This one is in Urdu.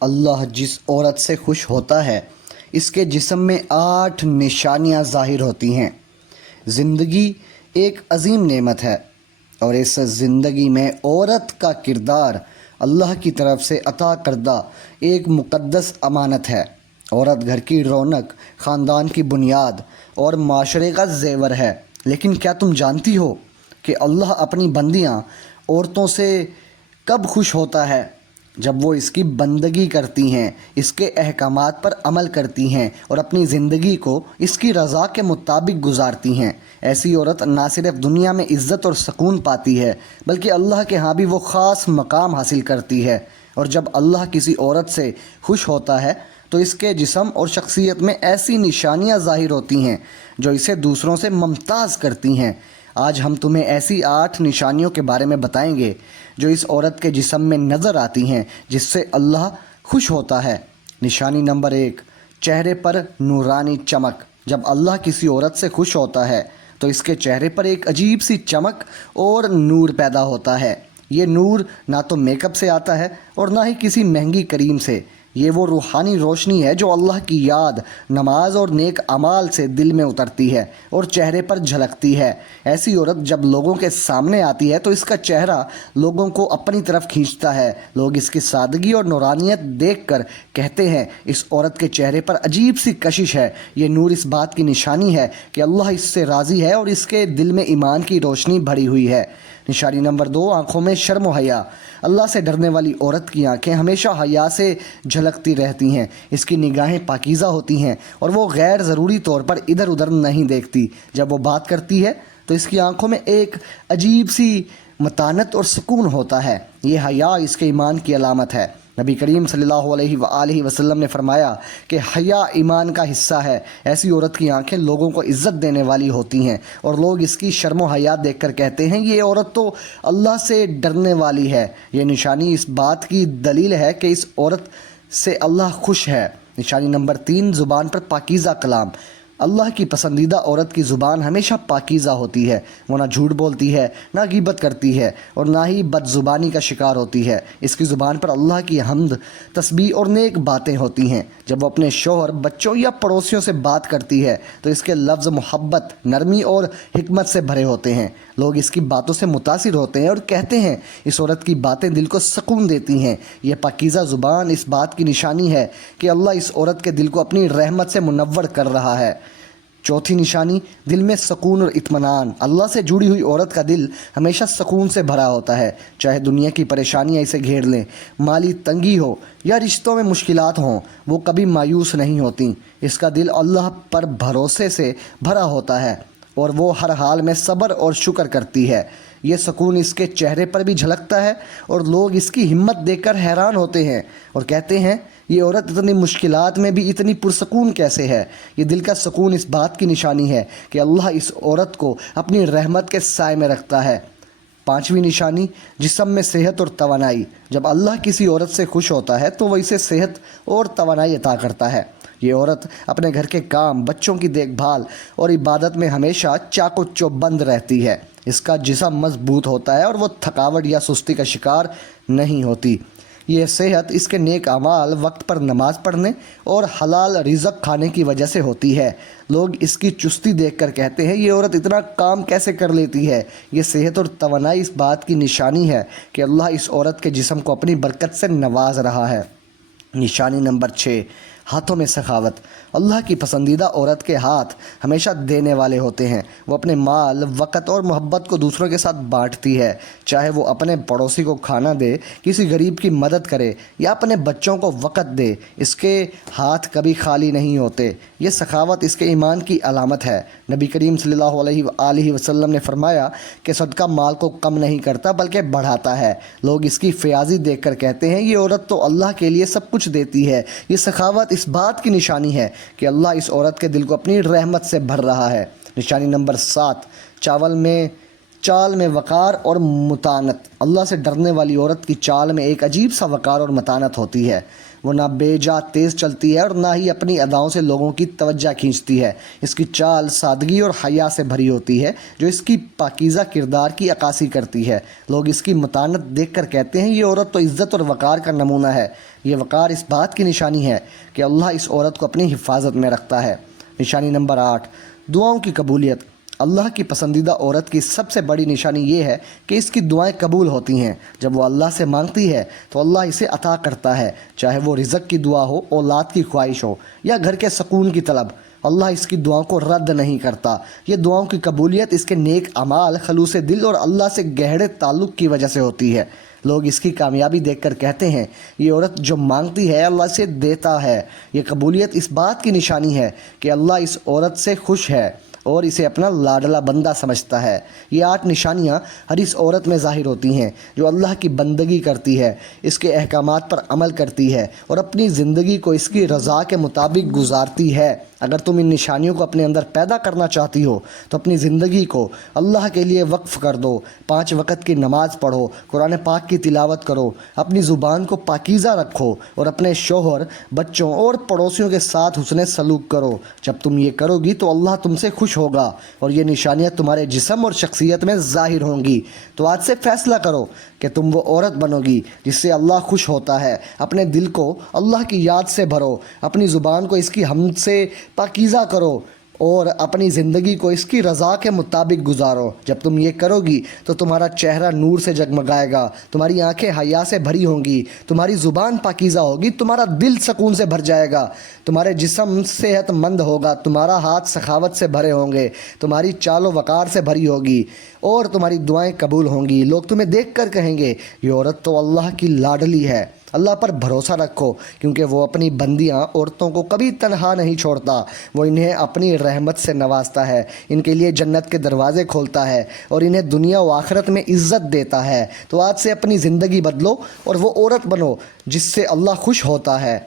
اللہ جس عورت سے خوش ہوتا ہے اس کے جسم میں 8 نشانیاں ظاہر ہوتی ہیں۔ زندگی ایک عظیم نعمت ہے اور اس زندگی میں عورت کا کردار اللہ کی طرف سے عطا کردہ ایک مقدس امانت ہے۔ عورت گھر کی رونق، خاندان کی بنیاد اور معاشرے کا زیور ہے۔ لیکن کیا تم جانتی ہو کہ اللہ اپنی بندیاں عورتوں سے کب خوش ہوتا ہے؟ جب وہ اس کی بندگی کرتی ہیں، اس کے احکامات پر عمل کرتی ہیں اور اپنی زندگی کو اس کی رضا کے مطابق گزارتی ہیں۔ ایسی عورت نہ صرف دنیا میں عزت اور سکون پاتی ہے بلکہ اللہ کے ہاں بھی وہ خاص مقام حاصل کرتی ہے۔ اور جب اللہ کسی عورت سے خوش ہوتا ہے تو اس کے جسم اور شخصیت میں ایسی نشانیاں ظاہر ہوتی ہیں جو اسے دوسروں سے ممتاز کرتی ہیں۔ آج ہم تمہیں ایسی 8 نشانیوں کے بارے میں بتائیں گے جو اس عورت کے جسم میں نظر آتی ہیں جس سے اللہ خوش ہوتا ہے۔ نشانی نمبر 1، چہرے پر نورانی چمک۔ جب اللہ کسی عورت سے خوش ہوتا ہے تو اس کے چہرے پر ایک عجیب سی چمک اور نور پیدا ہوتا ہے۔ یہ نور نہ تو میک اپ سے آتا ہے اور نہ ہی کسی مہنگی کریم سے۔ یہ وہ روحانی روشنی ہے جو اللہ کی یاد، نماز اور نیک اعمال سے دل میں اترتی ہے اور چہرے پر جھلکتی ہے۔ ایسی عورت جب لوگوں کے سامنے آتی ہے تو اس کا چہرہ لوگوں کو اپنی طرف کھینچتا ہے۔ لوگ اس کی سادگی اور نورانیت دیکھ کر کہتے ہیں اس عورت کے چہرے پر عجیب سی کشش ہے۔ یہ نور اس بات کی نشانی ہے کہ اللہ اس سے راضی ہے اور اس کے دل میں ایمان کی روشنی بھری ہوئی ہے۔ نشانی نمبر 2، آنکھوں میں شرم و حیا۔ اللہ سے ڈرنے والی عورت کی آنکھیں ہمیشہ حیا سے جھلکتی رہتی ہیں۔ اس کی نگاہیں پاکیزہ ہوتی ہیں اور وہ غیر ضروری طور پر ادھر ادھر نہیں دیکھتی۔ جب وہ بات کرتی ہے تو اس کی آنکھوں میں ایک عجیب سی متانت اور سکون ہوتا ہے۔ یہ حیا اس کے ایمان کی علامت ہے۔ نبی کریم صلی اللہ علیہ وآلہ وسلم نے فرمایا کہ حیا ایمان کا حصہ ہے۔ ایسی عورت کی آنکھیں لوگوں کو عزت دینے والی ہوتی ہیں اور لوگ اس کی شرم و حیا دیکھ کر کہتے ہیں یہ عورت تو اللہ سے ڈرنے والی ہے۔ یہ نشانی اس بات کی دلیل ہے کہ اس عورت سے اللہ خوش ہے۔ نشانی نمبر 3، زبان پر پاکیزہ کلام۔ اللہ کی پسندیدہ عورت کی زبان ہمیشہ پاکیزہ ہوتی ہے۔ وہ نہ جھوٹ بولتی ہے، نہ غیبت کرتی ہے اور نہ ہی بد زبانی کا شکار ہوتی ہے۔ اس کی زبان پر اللہ کی حمد، تسبیح اور نیک باتیں ہوتی ہیں۔ جب وہ اپنے شوہر، بچوں یا پڑوسیوں سے بات کرتی ہے تو اس کے لفظ محبت، نرمی اور حکمت سے بھرے ہوتے ہیں۔ لوگ اس کی باتوں سے متاثر ہوتے ہیں اور کہتے ہیں اس عورت کی باتیں دل کو سکون دیتی ہیں۔ یہ پاکیزہ زبان اس بات کی نشانی ہے کہ اللہ اس عورت کے دل کو اپنی رحمت سے منور کر رہا ہے۔ چوتھی نشانی، دل میں سکون اور اطمینان۔ اللہ سے جڑی ہوئی عورت کا دل ہمیشہ سکون سے بھرا ہوتا ہے۔ چاہے دنیا کی پریشانیاں اسے گھیر لیں، مالی تنگی ہو یا رشتوں میں مشکلات ہوں، وہ کبھی مایوس نہیں ہوتی۔ اس کا دل اللہ پر بھروسے سے بھرا ہوتا ہے اور وہ ہر حال میں صبر اور شکر کرتی ہے۔ یہ سکون اس کے چہرے پر بھی جھلکتا ہے اور لوگ اس کی ہمت دیکھ کر حیران ہوتے ہیں اور کہتے ہیں یہ عورت اتنی مشکلات میں بھی اتنی پرسکون کیسے ہے؟ یہ دل کا سکون اس بات کی نشانی ہے کہ اللہ اس عورت کو اپنی رحمت کے سائے میں رکھتا ہے۔ پانچویں نشانی، جسم میں صحت اور توانائی۔ جب اللہ کسی عورت سے خوش ہوتا ہے تو وہ اسے صحت اور توانائی عطا کرتا ہے۔ یہ عورت اپنے گھر کے کام، بچوں کی دیکھ بھال اور عبادت میں ہمیشہ چاق و چوبند رہتی ہے۔ اس کا جسم مضبوط ہوتا ہے اور وہ تھکاوٹ یا سستی کا شکار نہیں ہوتی۔ یہ صحت اس کے نیک اعمال، وقت پر نماز پڑھنے اور حلال رزق کھانے کی وجہ سے ہوتی ہے۔ لوگ اس کی چستی دیکھ کر کہتے ہیں یہ عورت اتنا کام کیسے کر لیتی ہے؟ یہ صحت اور توانائی اس بات کی نشانی ہے کہ اللہ اس عورت کے جسم کو اپنی برکت سے نواز رہا ہے۔ نشانی نمبر 6، ہاتھوں میں سخاوت۔ اللہ کی پسندیدہ عورت کے ہاتھ ہمیشہ دینے والے ہوتے ہیں۔ وہ اپنے مال، وقت اور محبت کو دوسروں کے ساتھ بانٹتی ہے۔ چاہے وہ اپنے پڑوسی کو کھانا دے، کسی غریب کی مدد کرے یا اپنے بچوں کو وقت دے، اس کے ہاتھ کبھی خالی نہیں ہوتے۔ یہ سخاوت اس کے ایمان کی علامت ہے۔ نبی کریم صلی اللہ علیہ وآلہ وسلم نے فرمایا کہ صدقہ مال کو کم نہیں کرتا بلکہ بڑھاتا ہے۔ لوگ اس کی فیاضی دیکھ کر کہتے ہیں یہ عورت تو اللہ کے لیے سب کچھ دیتی ہے۔ یہ سخاوت اس بات کی نشانی ہے کہ اللہ اس عورت کے دل کو اپنی رحمت سے بھر رہا ہے۔ نشانی نمبر 7، چال میں وقار اور متانت۔ اللہ سے ڈرنے والی عورت کی چال میں ایک عجیب سا وقار اور متانت ہوتی ہے۔ وہ نہ بے جا تیز چلتی ہے اور نہ ہی اپنی اداؤں سے لوگوں کی توجہ کھینچتی ہے۔ اس کی چال سادگی اور حیا سے بھری ہوتی ہے جو اس کی پاکیزہ کردار کی عکاسی کرتی ہے۔ لوگ اس کی متانت دیکھ کر کہتے ہیں یہ عورت تو عزت اور وقار کا نمونہ ہے۔ یہ وقار اس بات کی نشانی ہے کہ اللہ اس عورت کو اپنی حفاظت میں رکھتا ہے۔ نشانی نمبر 8، دعاؤں کی قبولیت۔ اللہ کی پسندیدہ عورت کی سب سے بڑی نشانی یہ ہے کہ اس کی دعائیں قبول ہوتی ہیں۔ جب وہ اللہ سے مانگتی ہے تو اللہ اسے عطا کرتا ہے، چاہے وہ رزق کی دعا ہو، اولاد کی خواہش ہو یا گھر کے سکون کی طلب۔ اللہ اس کی دعاؤں کو رد نہیں کرتا۔ یہ دعاؤں کی قبولیت اس کے نیک اعمال، خلوص دل اور اللہ سے گہرے تعلق کی وجہ سے ہوتی ہے۔ لوگ اس کی کامیابی دیکھ کر کہتے ہیں یہ عورت جو مانگتی ہے اللہ سے دیتا ہے۔ یہ قبولیت اس بات کی نشانی ہے کہ اللہ اس عورت سے خوش ہے اور اسے اپنا لاڈلا بندہ سمجھتا ہے۔ یہ 8 نشانیاں ہر اس عورت میں ظاہر ہوتی ہیں جو اللہ کی بندگی کرتی ہے، اس کے احکامات پر عمل کرتی ہے اور اپنی زندگی کو اس کی رضا کے مطابق گزارتی ہے۔ اگر تم ان نشانیوں کو اپنے اندر پیدا کرنا چاہتی ہو تو اپنی زندگی کو اللہ کے لیے وقف کر دو۔ 5 وقت کی نماز پڑھو، قرآن پاک کی تلاوت کرو، اپنی زبان کو پاکیزہ رکھو اور اپنے شوہر، بچوں اور پڑوسیوں کے ساتھ حسن سلوک کرو۔ جب تم یہ کرو گی تو اللہ تم سے خوش ہوگا اور یہ نشانیاں تمہارے جسم اور شخصیت میں ظاہر ہوں گی۔ تو آج سے فیصلہ کرو کہ تم وہ عورت بنو گی جس سے اللہ خوش ہوتا ہے۔ اپنے دل کو اللہ کی یاد سے بھرو، اپنی زبان کو اس کی حمد سے پاکیزہ کرو اور اپنی زندگی کو اس کی رضا کے مطابق گزارو۔ جب تم یہ کرو گی تو تمہارا چہرہ نور سے جگمگائے گا، تمہاری آنکھیں حیا سے بھری ہوں گی، تمہاری زبان پاکیزہ ہوگی، تمہارا دل سکون سے بھر جائے گا، تمہارے جسم صحت مند ہوگا، تمہارا ہاتھ سخاوت سے بھرے ہوں گے، تمہاری چال و وقار سے بھری ہوگی اور تمہاری دعائیں قبول ہوں گی۔ لوگ تمہیں دیکھ کر کہیں گے یہ عورت تو اللہ کی لاڈلی ہے۔ اللہ پر بھروسہ رکھو کیونکہ وہ اپنی بندیاں عورتوں کو کبھی تنہا نہیں چھوڑتا۔ وہ انہیں اپنی رحمت سے نوازتا ہے، ان کے لیے جنت کے دروازے کھولتا ہے اور انہیں دنیا و آخرت میں عزت دیتا ہے۔ تو آج سے اپنی زندگی بدلو اور وہ عورت بنو جس سے اللہ خوش ہوتا ہے۔